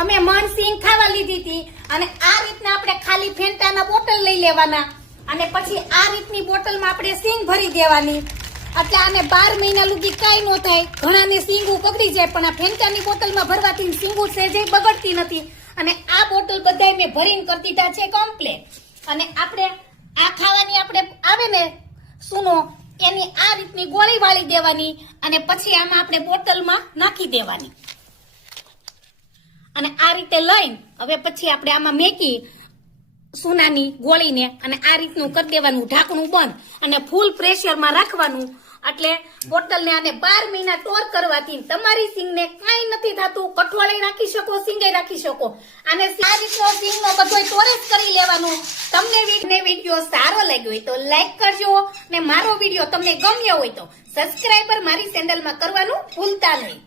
અમે મણ સિંગ ખાવા લીધી હતી અને આ રીતના આપણે ખાલી ફેંટાના બોટલ લઈ લેવાના અને પછી આ રીતની બોટલમાં આપણે સિંગ ભરી દેવાની એટલે આને 12 મહિના સુધી કાંઈ ન થાય. ઘણાને સિંગું બગડી જાય પણ આ ફેંટાની બોટલમાં ભરવાથી સિંગું સહેજે બગડતી નથી. અને આ બોટલ બધાય મેં ભરીને કરી દીધા છે કમ્પ્લેટ. અને આપણે આ ખાવાની આપણે આવે ને સુનો એની આ રીતની ગોળી વાળી દેવાની અને પછી આમાં આપણે બોટલમાં નાખી દેવાની અને આ રીતે લઈને હવે પછી આપણે આમાં મેકી સોનાની ગોળીને અને આ રીતનું કરી દેવાનું, ઢાંકણું બંધ અને ફૂલ પ્રેશરમાં રાખવાનું. એટલે બોટલને આને 12 મહિના સ્ટોર કરવાથી તમારી સિંગને કાંઈ નથી થતું. કઠોળે રાખી શકો, સિંગે રાખી શકો. આને આ રીતનો સિંગનો બધોય સ્ટોરેજ કરી લેવાનું. તમને વિડીયો સારો લાગ્યો હોય તો લાઈક કરજો ને મારો વિડીયો તમને ગમ્યો હોય તો સબસ્ક્રાઇબર મારી ચેનલમાં કરવાનું ભૂલતા નહીં.